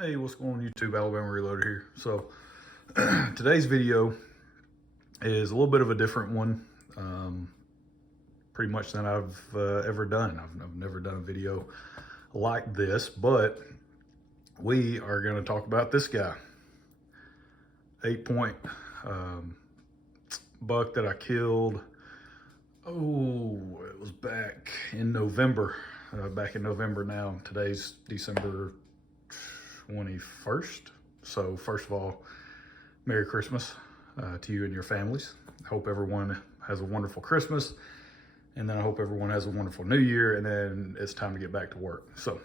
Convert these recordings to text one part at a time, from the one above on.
Hey, what's going on YouTube? Alabama Reloader here. So today's video is a little bit of a different one, pretty much than I've ever done. I've never done a video like this, but we are going to talk about this guy. 8-point buck that I killed. Oh, it was back in November. Back in November now. Today's December 21st. So first of all, Merry Christmas to you and your families. I hope everyone has a wonderful Christmas, and then I hope everyone has a wonderful New Year, and then it's time to get back to work. So,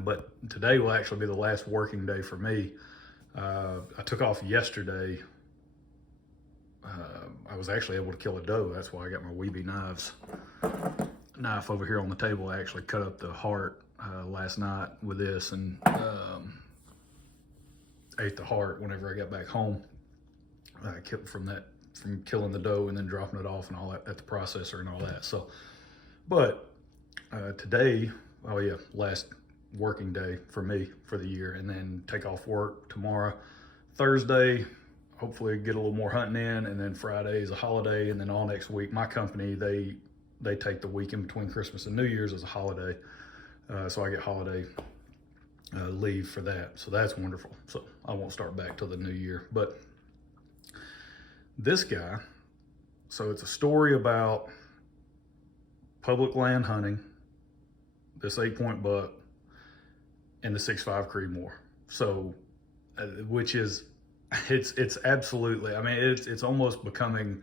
but today will actually be the last working day for me. I took off yesterday. I was actually able to kill a doe. That's why I got my Weeby knife over here on the table. I actually cut up the heart last night with this and ate the heart whenever I got back home. From killing the doe and then dropping it off and all that at the processor and all that. So, but today, oh yeah, last working day for me for the year, and then take off work tomorrow, Thursday. Hopefully get a little more hunting in, and then Friday is a holiday, and then all next week, my company, they take the week in between Christmas and New Year's as a holiday. So I get holiday leave for that. So that's wonderful. So I won't start back till the new year. But this guy, so it's a story about public land hunting, this 8-point buck, and the 6.5 Creedmoor. So, which is, it's absolutely, I mean, it's almost becoming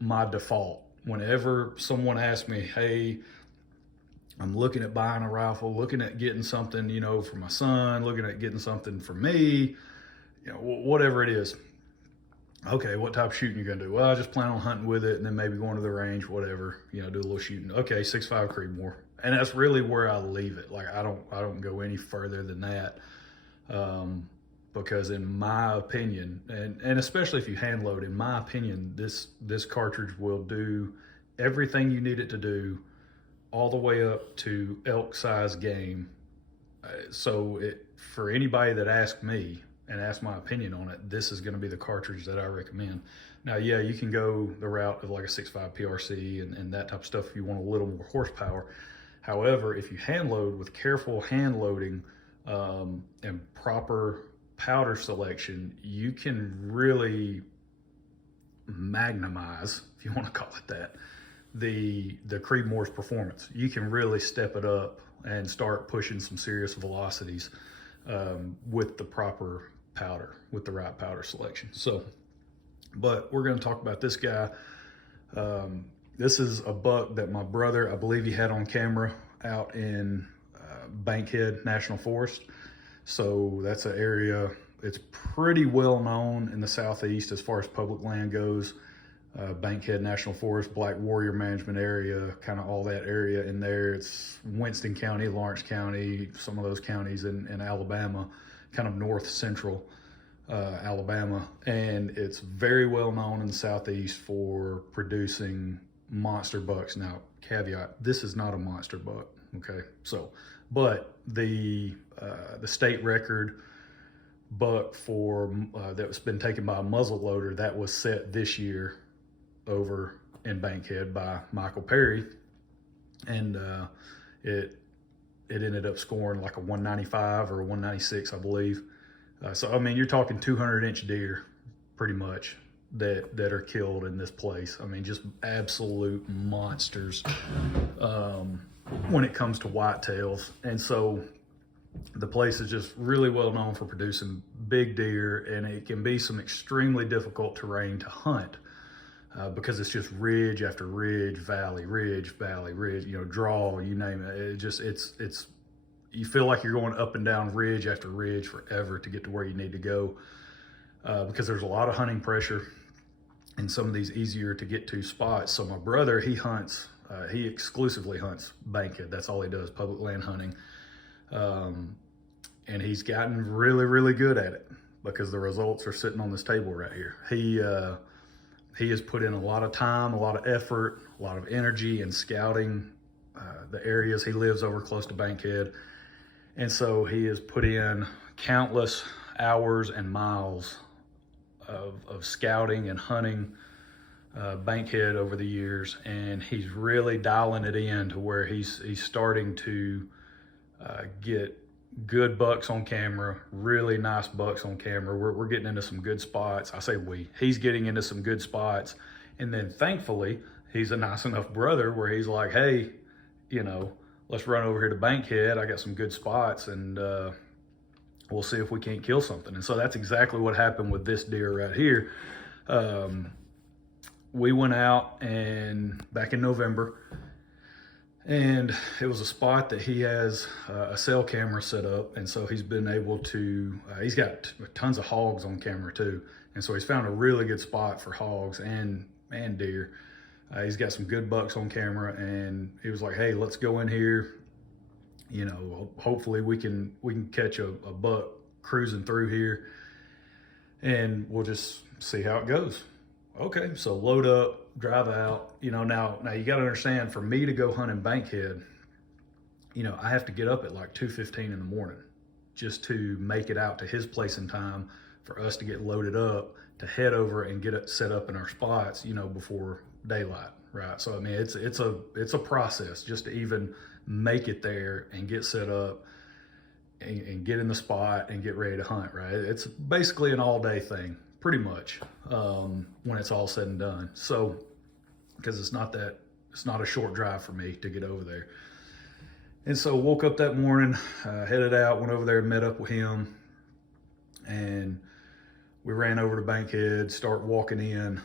my default. Whenever someone asks me, hey, I'm looking at buying a rifle, looking at getting something, you know, for my son, looking at getting something for me, you know, whatever it is. Okay, what type of shooting you gonna do? Well, I just plan on hunting with it and then maybe going to the range, whatever, you know, do a little shooting. Okay, 6.5 Creedmoor. And that's really where I leave it. Like I don't go any further than that. Because in my opinion, and especially if you hand load, in my opinion, this cartridge will do everything you need it to do, all the way up to elk size game. So for anybody that asks me and asks my opinion on it, this is going to be the cartridge that I recommend. Now, yeah, you can go the route of like a 6.5 PRC and that type of stuff if you want a little more horsepower. However, if you hand load with careful hand loading and proper powder selection, you can really magnemize, if you want to call it that, the Creedmoor's performance. You can really step it up and start pushing some serious velocities with the proper powder, with the right powder selection. So, but we're going to talk about this guy. This is a buck that my brother, I believe he had on camera out in Bankhead National Forest. So that's an area, it's pretty well known in the Southeast as far as public land goes. Bankhead National Forest, Black Warrior Management Area, kind of all that area in there. It's Winston County, Lawrence County, some of those counties in Alabama, kind of north central Alabama. And it's very well known in the Southeast for producing monster bucks. Now, caveat, this is not a monster buck, okay? So, but the state record buck for that's been taken by a muzzle loader that was set this year over in Bankhead by Michael Perry, and it ended up scoring like a 195 or a 196, I believe. So I mean, you're talking 200-inch deer, pretty much, that are killed in this place. I mean, just absolute monsters when it comes to whitetails. And so the place is just really well known for producing big deer, and it can be some extremely difficult terrain to hunt because it's just ridge after ridge, valley, ridge, you know, draw, you name it. It's you feel like you're going up and down ridge after ridge forever to get to where you need to go because there's a lot of hunting pressure in some of these easier to get to spots. So my brother, he hunts, he exclusively hunts Bankhead. That's all he does, public land hunting. And he's gotten really, really good at it because the results are sitting on this table right here. He has put in a lot of time, a lot of effort, a lot of energy in scouting the areas. He lives over close to Bankhead, And so he has put in countless hours and miles of scouting and hunting bankhead over the years, and he's really dialing it in to where he's starting to get good bucks on camera, really nice bucks on camera. We're getting into some good spots. I say he's getting into some good spots. And then thankfully, he's a nice enough brother where he's like, hey, let's run over here to Bankhead. I got some good spots, and we'll see if we can't kill something. And so that's exactly what happened with this deer right here. We went out and back in November, and it was a spot that he has a cell camera set up. And so he's been able to, he's got tons of hogs on camera too. And so he's found a really good spot for hogs and deer. He's got some good bucks on camera, and he was like, hey, let's go in here. Hopefully we can catch a buck cruising through here, and we'll just see how it goes. Okay, so load up, drive out. Now you got to understand, for me to go hunt in Bankhead, I have to get up at like 2:15 in the morning just to make it out to his place in time for us to get loaded up to head over and get it set up in our spots, before daylight, right? So I mean, it's a process just to even make it there and get set up and get in the spot and get ready to hunt, right? It's basically an all-day thing, pretty much, when it's all said and done. So, because it's not a short drive for me to get over there. And so woke up that morning, headed out, went over there, met up with him, and we ran over to Bankhead, start walking in.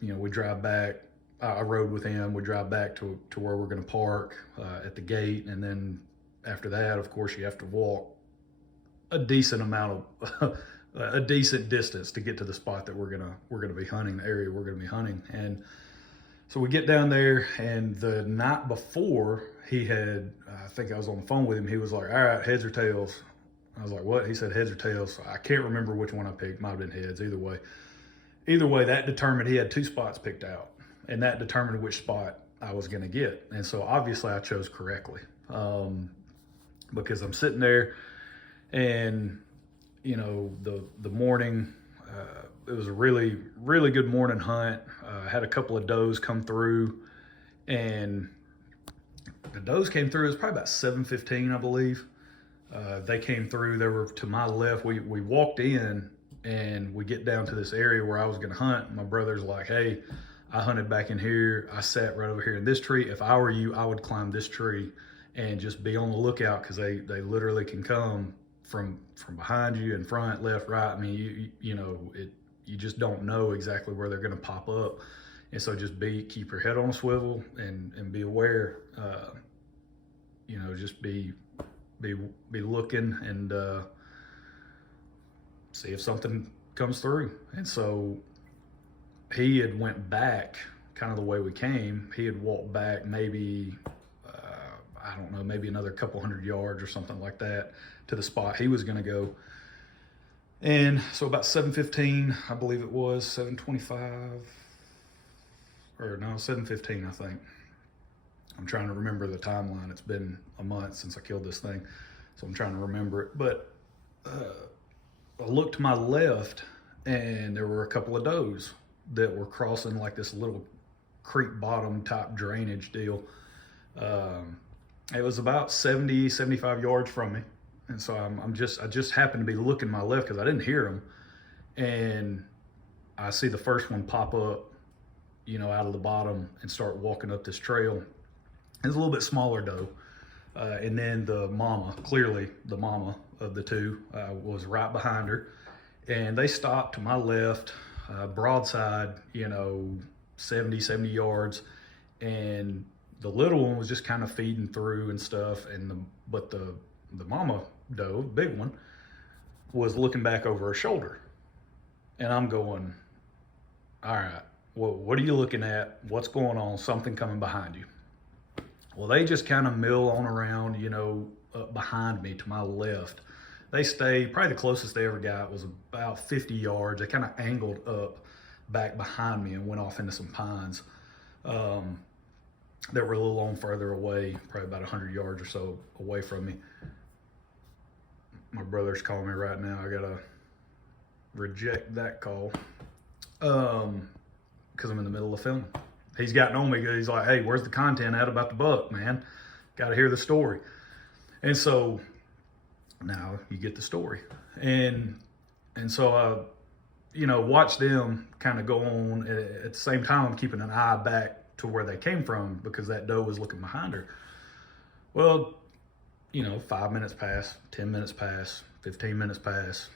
We drive back. I rode with him. We drive back to where we're going to park at the gate, and then after that, of course, you have to walk a decent amount of a decent distance to get to the spot that we're gonna be hunting, the area we're gonna be hunting. And so we get down there, and the night before, he had, I think I was on the phone with him, he was like, all right, heads or tails? I was like, what? He said heads or tails. I can't remember which one I picked. Might have been heads. Either way, that determined, he had 2 spots picked out, and that determined which spot I was gonna get. And so obviously I chose correctly, because I'm sitting there, and the morning, it was a really, really good morning hunt. Had a couple of does come through, and the does came through. It was probably about 7:15, I believe. They came through. They were to my left. We walked in, and we get down to this area where I was going to hunt. My brother's like, hey, I hunted back in here. I sat right over here in this tree. If I were you, I would climb this tree and just be on the lookout, because they literally can come from behind you, in front, left, right. I mean, you just don't know exactly where they're going to pop up. And so just keep your head on a swivel and be aware, just be looking and see if something comes through. And so he had went back kind of the way we came. He had walked back maybe, I don't know, maybe another couple hundred yards or something like that to the spot he was going to go. And so about 7:15, I believe it was, 7:25, or no, 7:15, I think. I'm trying to remember the timeline. It's been a month since I killed this thing, so I'm trying to remember it. But I looked to my left, and there were a couple of does that were crossing like this little creek bottom type drainage deal. It was about 75 yards from me. And so I just happened to be looking to my left because I didn't hear them. And I see the first one pop up, out of the bottom and start walking up this trail. It's a little bit smaller doe. And then the mama, clearly the mama of the two, was right behind her. And they stopped to my left, broadside, 70 yards. And the little one was just kind of feeding through and stuff. But the mama doe, big one, was looking back over her shoulder. And I'm going, all right, well, what are you looking at? What's going on? Something coming behind you. Well, they just kind of mill on around, up behind me to my left. They stayed, probably the closest they ever got was about 50 yards. They kind of angled up back behind me and went off into some pines that were a little on further away, probably about 100 yards or so away from me. My brother's calling me right now. I gotta reject that call. Because I'm in the middle of filming. He's gotten on me. He's like, hey, where's the content at about the buck, man? Got to hear the story. And so now you get the story. And so I, watch them kind of go on. At the same time, I'm keeping an eye back to where they came from because that doe was looking behind her. Well, 5 minutes pass, 10 minutes pass, 15 minutes pass,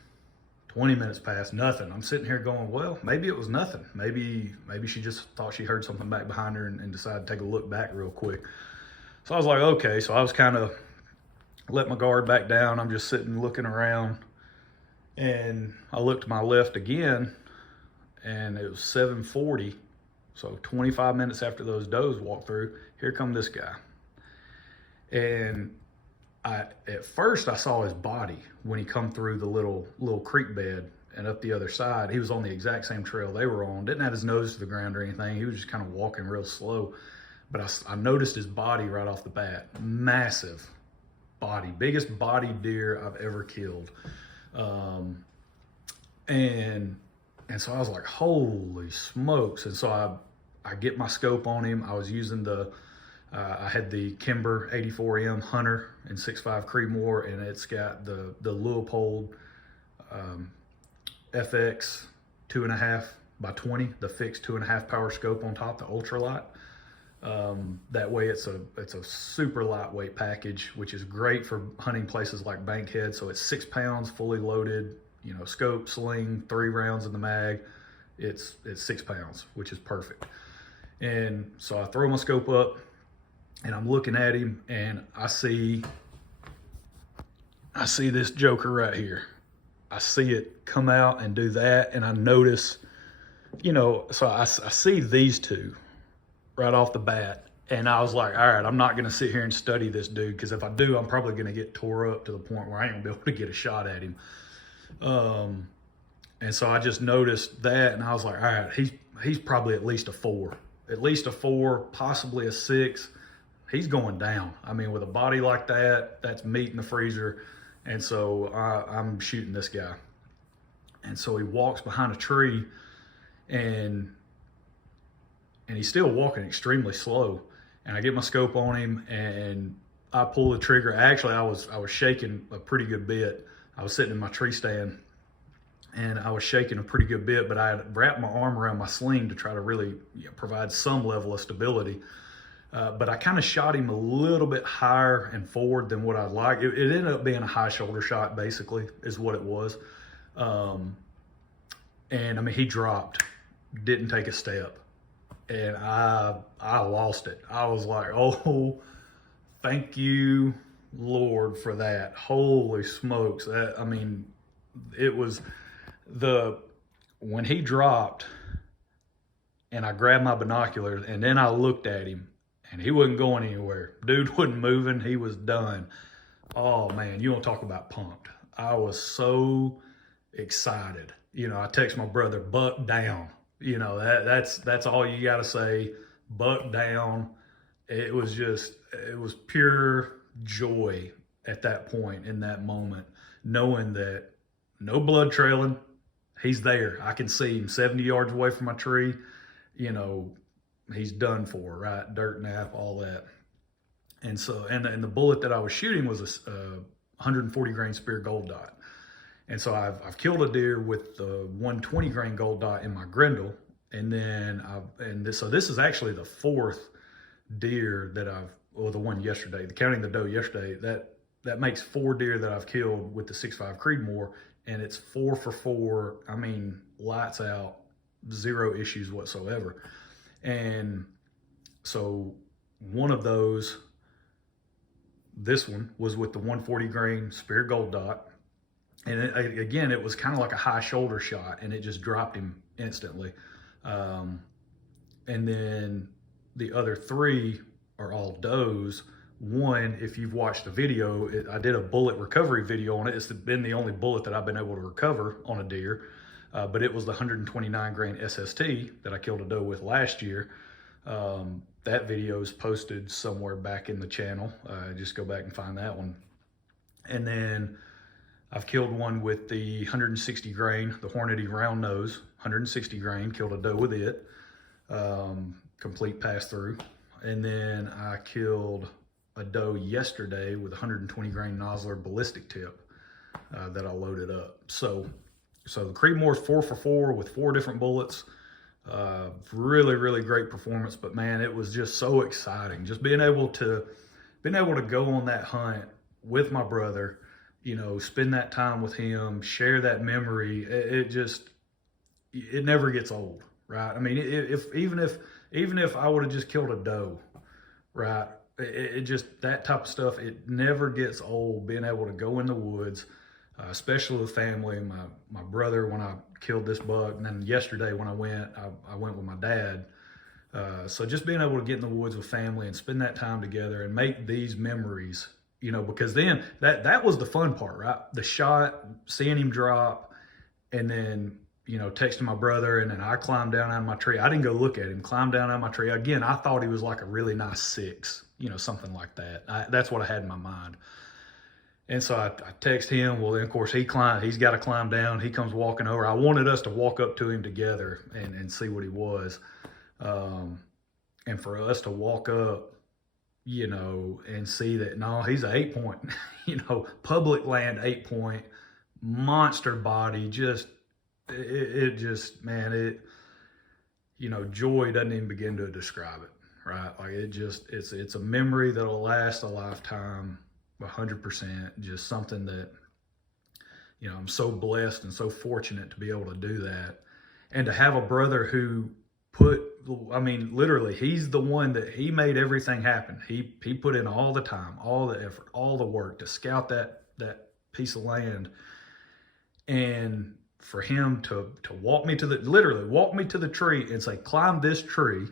20 minutes pass, nothing. I'm sitting here going, well, maybe it was nothing. Maybe she just thought she heard something back behind her and decided to take a look back real quick. So I was like, okay. So I was kind of let my guard back down. I'm just sitting looking around, and I looked to my left again, and it was 7:40. So 25 minutes after those does walked through, here come this guy. And at first I saw his body when he come through the little creek bed and up the other side. He was on the exact same trail they were on. Didn't have his nose to the ground or anything. He was just kind of walking real slow. But I noticed his body right off the bat. Massive body, biggest body deer I've ever killed. And so I was like, holy smokes. And so I get my scope on him. I was using I had the Kimber 84M Hunter in 6.5 Creedmoor, and it's got the Leupold FX 2.5 by 20, the fixed 2.5 power scope on top, the ultralight. That way it's a super lightweight package, which is great for hunting places like Bankhead. So it's 6 pounds, fully loaded, scope, sling, 3 rounds in the mag. It's 6 pounds, which is perfect. And so I throw my scope up, and I'm looking at him, and I see this joker right here. I see it come out and do that, and I notice, so I see these two right off the bat, and I was like, all right, I'm not going to sit here and study this dude, because if I do, I'm probably going to get tore up to the point where I ain't going to be able to get a shot at him. And so I just noticed that, and I was like, all right, he's probably at least a 4, possibly a 6. He's going down. I mean, with a body like that, that's meat in the freezer. And so I'm shooting this guy. And so he walks behind a tree, and he's still walking extremely slow. And I get my scope on him, and I pull the trigger. Actually, I was shaking a pretty good bit. I was sitting in my tree stand, and I was shaking a pretty good bit, but I had wrapped my arm around my sling to try to really provide some level of stability. But I kind of shot him a little bit higher and forward than what I'd like. It ended up being a high shoulder shot, basically, is what it was. And I mean, he dropped, didn't take a step. And I lost it. I was like, oh, thank you, Lord, for that. Holy smokes. It was when he dropped, and I grabbed my binoculars, and then I looked at him, and he wasn't going anywhere. Dude wasn't moving. He was done. Oh, man, you want to talk about pumped. I was so excited. I text my brother, buck down. That's all you got to say, buck down. It was pure joy at that point, in that moment, knowing that no blood trailing. He's there. I can see him 70 yards away from my tree. He's done for, right? Dirt nap, all that. And so, and the bullet that I was shooting was a 140 grain Spear Gold Dot. And so I've killed a deer with the 120 grain Gold Dot in my Grendel. And then so this is actually the 4th deer that the one yesterday, counting the doe yesterday, that makes 4 deer that I've killed with the 6.5 Creedmoor, and it's 4 for 4. I mean, lights out, 0 issues whatsoever. And so one of those, this one, was with the 140 grain Spear Gold Dot. And again, it was kind of like a high shoulder shot, and it just dropped him instantly. And then the other 3 are all does. One, if you've watched the video, I did a bullet recovery video on it. It's been the only bullet that I've been able to recover on a deer. But it was the 129 grain SST that I killed a doe with last year. That video is posted somewhere back in the channel. Just go back and find that one. And then I've killed one with the 160 grain, the Hornady round nose, 160 grain, killed a doe with it, complete pass through. And then I killed a doe yesterday with 120 grain Nosler ballistic tip that I loaded up. So the Creedmoor's 4 for 4 with 4 different bullets. Really, really great performance, but man, it was just so exciting. Just being able to go on that hunt with my brother, you know, spend that time with him, share that memory. It never gets old, right? I mean, even if I would have just killed a doe, right? It just, that type of stuff, it never gets old, being able to go in the woods, especially with family. My brother, when I killed this buck, and then yesterday when I went with my dad. So just being able to get in the woods with family and spend that time together and make these memories, you know, because then that was the fun part, right? The shot, seeing him drop, and then, you know, texting my brother, and then I climbed down out of my tree. I didn't go look at him, climbed down out of my tree. Again, I thought he was like a really nice 6, you know, something like that. That's what I had in my mind. And so I text him. Well, then of course he's got to climb down. He comes walking over. I wanted us to walk up to him together and see what he was. And for us to walk up, you know, and see that, no, he's an 8-point, you know, public land 8-point, monster body. Just, it just, man, it, you know, joy doesn't even begin to describe it, right? Like it's a memory that'll last a lifetime. 100%, just something that, you know, I'm so blessed and so fortunate to be able to do that, and to have a brother who I mean, literally, he's the one that he made everything happen. He put in all the time, all the effort, all the work to scout that piece of land, and for him to literally walk me to the tree and say, climb this tree,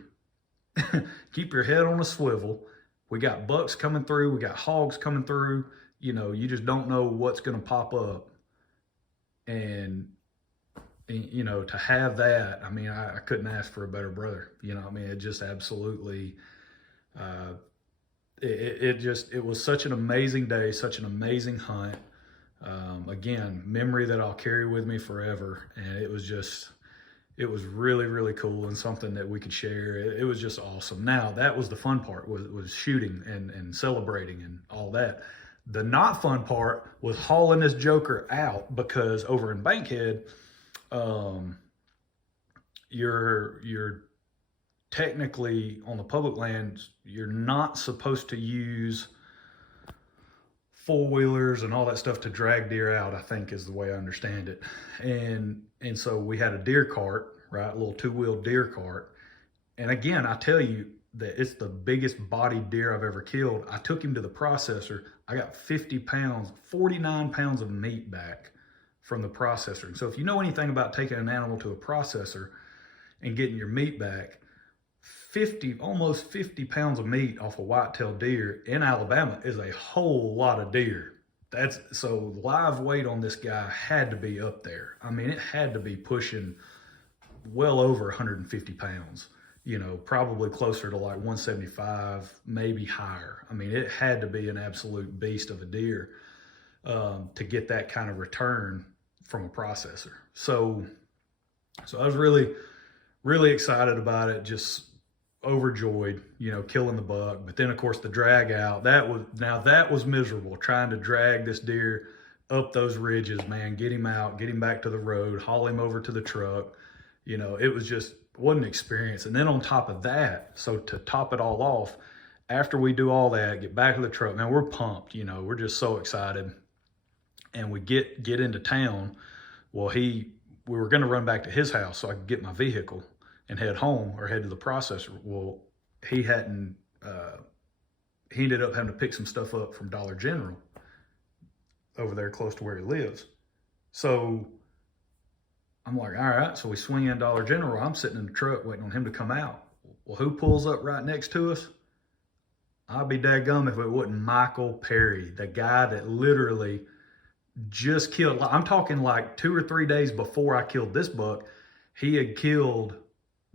keep your head on a swivel. We got bucks coming through. We got hogs coming through. You know, you just don't know what's going to pop up. And, you know, to have that, I mean, I couldn't ask for a better brother. You know, I mean, it just absolutely, it was such an amazing day, such an amazing hunt. Again, memory that I'll carry with me forever. And it was really, really cool, and something that we could share. It was just awesome. Now, that was the fun part, was shooting and celebrating and all that. The not fun part was hauling this joker out, because over in Bankhead, you're technically on the public lands, you're not supposed to use 4-wheelers and all that stuff to drag deer out, I think is the way I understand it. And so we had a deer cart, right? A little 2-wheel deer cart. And again, I tell you that it's the biggest bodied deer I've ever killed. I took him to the processor. I got 50 pounds, 49 pounds of meat back from the processor. And so if you know anything about taking an animal to a processor and getting your meat back, almost 50 pounds of meat off a white-tailed deer in Alabama is a whole lot of deer. So live weight on this guy had to be up there. I mean, it had to be pushing well over 150 pounds, you know, probably closer to like 175, maybe higher. I mean, it had to be an absolute beast of a deer to get that kind of return from a processor. So I was really, really excited about it, just overjoyed, you know, killing the buck. But then of course the drag out, that was miserable, trying to drag this deer up those ridges, man, get him out, get him back to the road, haul him over to the truck. You know, it was just, what an experience. And then on top of that, so to top it all off, after we do all that, get back to the truck, man, we're pumped, you know, we're just so excited. And we get into town. Well, we were going to run back to his house so I could get my vehicle and head home, or head to the processor. Well, he ended up having to pick some stuff up from Dollar General over there close to where he lives. So I'm like, all right, so we swing in Dollar General. I'm sitting in the truck waiting on him to come out. Well, who pulls up right next to us? I'll be daggum if it wasn't Michael Perry, the guy that literally just killed. I'm talking like 2 or 3 days before I killed this buck, he had killed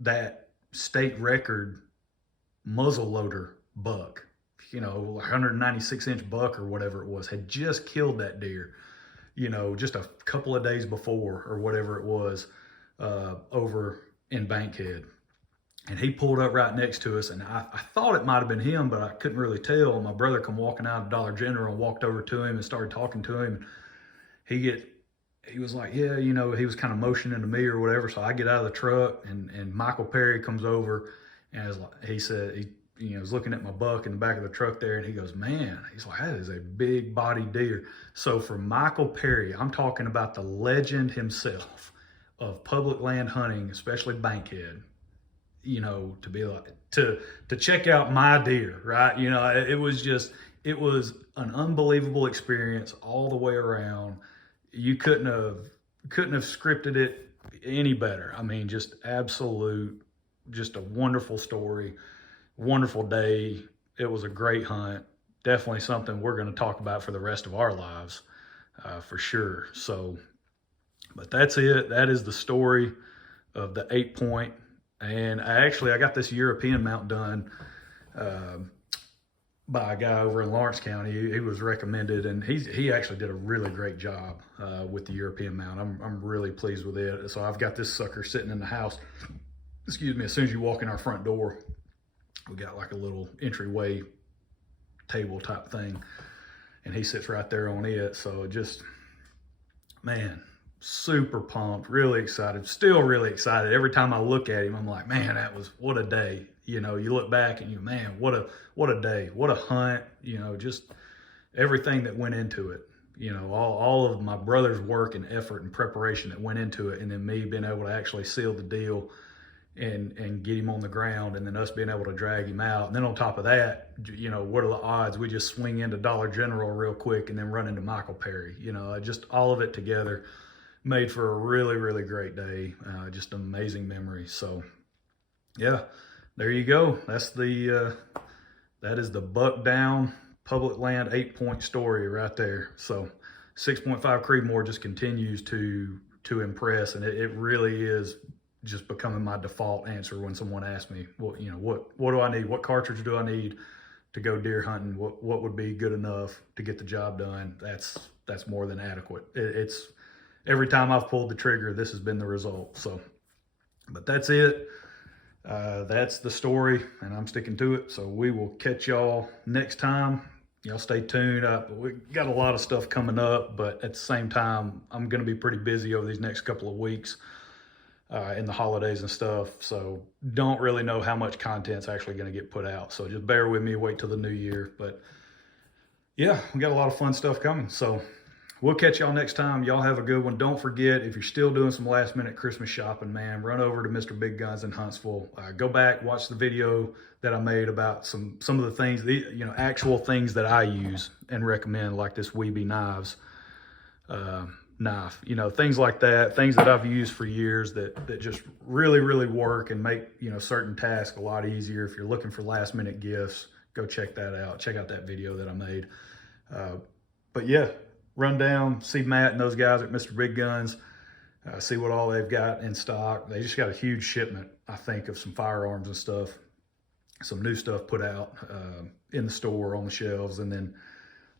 that state record muzzle loader buck, you know, 196-inch buck or whatever it was, had just killed that deer, you know, just a couple of days before or whatever it was, over in Bankhead. And he pulled up right next to us, and I thought it might have been him, but I couldn't really tell. My brother come walking out of Dollar General and walked over to him and started talking to him. He was like, yeah, you know, he was kind of motioning to me or whatever. So I get out of the truck, and Michael Perry comes over, and he said, he was looking at my buck in the back of the truck there, and he goes, man, he's like, that is a big body deer. So for Michael Perry, I'm talking about the legend himself of public land hunting, especially Bankhead, you know, to be like, to check out my deer, right? You know, it was an unbelievable experience all the way around. You couldn't have scripted it any better. I mean, just a wonderful story, wonderful day. It was a great hunt. Definitely something we're going to talk about for the rest of our lives, for sure. So, but that's it. That is the story of the 8-point. And I got this European mount done by a guy over in Lawrence County. He was recommended, and he actually did a really great job with the European mount. I'm really pleased with it. So I've got this sucker sitting in the house. Excuse me. As soon as you walk in our front door, we got like a little entryway table type thing, and he sits right there on it. So just, man, super pumped, really excited, still really excited. Every time I look at him, I'm like, man, what a day. You know, you look back and man, what a day, what a hunt, you know, just everything that went into it, you know, all of my brother's work and effort and preparation that went into it. And then me being able to actually seal the deal and get him on the ground, and then us being able to drag him out. And then on top of that, you know, what are the odds we just swing into Dollar General real quick and then run into Michael Perry? You know, just all of it together made for a really, really great day. Just an amazing memory. So yeah, there you go. That is the buck down public land 8-point story right there. So 6.5 Creedmoor just continues to impress, and it really is just becoming my default answer when someone asks me, well, you know, what do I need? What cartridge do I need to go deer hunting? What would be good enough to get the job done? That's more than adequate. It's every time I've pulled the trigger, this has been the result. So, but that's it. That's the story, and I'm sticking to it. So we will catch y'all next time. Y'all stay tuned. We got a lot of stuff coming up, but at the same time, I'm going to be pretty busy over these next couple of weeks in the holidays and stuff. So don't really know how much content's actually going to get put out. So just bear with me, wait till the new year. But yeah, we got a lot of fun stuff coming. So we'll catch y'all next time. Y'all have a good one. Don't forget, if you're still doing some last minute Christmas shopping, man, run over to Mr. Big Guns in Huntsville. Go back, watch the video that I made about some of the things, you know, actual things that I use and recommend, like this Weeby knives knife, you know, things like that, things that I've used for years that just really, really work and make, you know, certain tasks a lot easier. If you're looking for last minute gifts, go check that out. Check out that video that I made. But yeah, run down, see Matt and those guys at Mr. Big Guns, see what all they've got in stock. They just got a huge shipment, I think, of some firearms and stuff, some new stuff put out in the store on the shelves. And then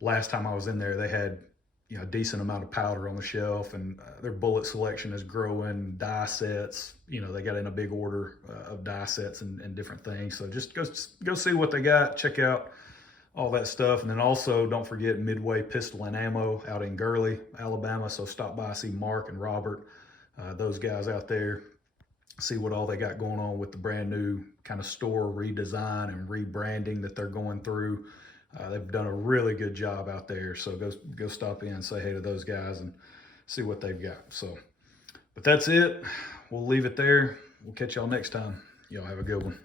last time I was in there, they had, you know, a decent amount of powder on the shelf, and their bullet selection is growing. Die sets, you know, they got in a big order of die sets and different things. So just go see what they got, check out all that stuff. And then also don't forget Midway Pistol and Ammo out in Gurley, Alabama. So stop by, see Mark and Robert, those guys out there, see what all they got going on with the brand new kind of store redesign and rebranding that they're going through. They've done a really good job out there. So go stop in and say hey to those guys and see what they've got. So, but that's it. We'll leave it there. We'll catch y'all next time. Y'all have a good one.